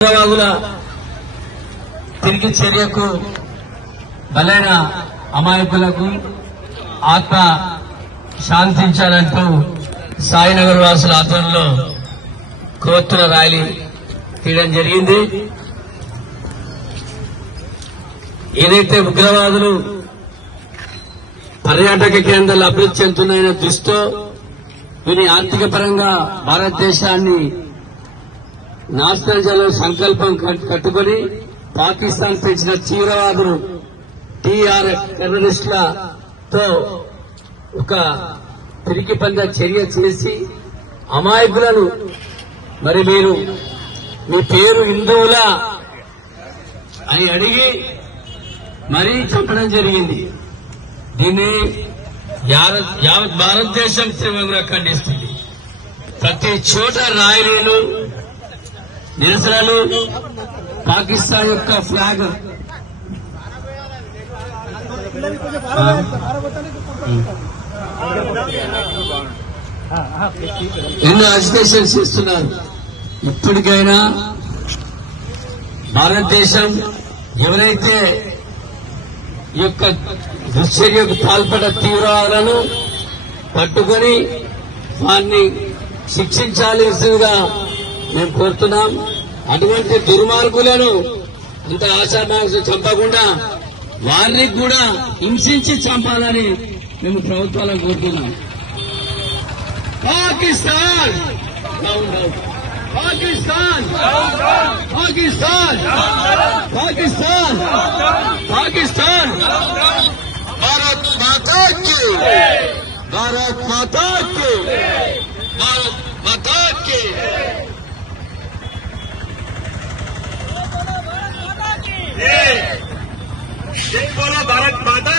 ఉగ్రవాదుల తిరిగి చర్యకు బలైన అమాయకులకు ఆత్మ శాంతించాలంటూ సాయినగర్ వాసుల ఆధ్వర్యంలో కోర్టుల ర్యాలీ తీయడం జరిగింది. ఏదైతే ఉగ్రవాదులు పర్యాటక కేంద్రాలు అభివృద్ధి చెందుతున్నాయనే దృష్టితో వీరి ఆర్థిక పరంగా భారతదేశాన్ని నాశనం చేయాలని సంకల్పం కట్టుకుని పాకిస్తాన్ పెంచిన తీవ్రవాదులు టీఆర్ఎస్ టెర్రరిస్టులతో ఒక తిరిగి పంద చర్య చేసి అమాయకులను మరి మీరు మీ పేరు హిందువులా అని అడిగి మరీ చంపడం జరిగింది. దీన్ని యావత్ భారతదేశం తీవ్రంగా ఖండిస్తుంది. ప్రతి చోట ర్యాలీలు నిరసనలు పాకిస్తాన్ యొక్క ఫ్లాగ్ ఎన్నో అజిటేషన్స్ చేస్తున్నారు. ఇప్పటికైనా భారతదేశం ఎవరైతే ఈ యొక్క దుశ్చర్యకు పాల్పడ్డ తీవ్రవాదులను పట్టుకొని వారిని శిక్షించాల్సిందిగా మేము కోరుతున్నాం. అటువంటి దుర్మార్గులను అంత ఆశామాంసం చంపకుండా వారిని కూడా హింసించి చంపాలని మేము ప్రభుత్వాలను కోరుతున్నాం. పాకిస్తాన్ పాకిస్తాన్ పాకిస్తాన్ పాకిస్తాన్ పాకిస్తాన్ భారత్ మాతా కి భారత్ మాతా కి భారత్ మాతా కి जय बोलो भारत माता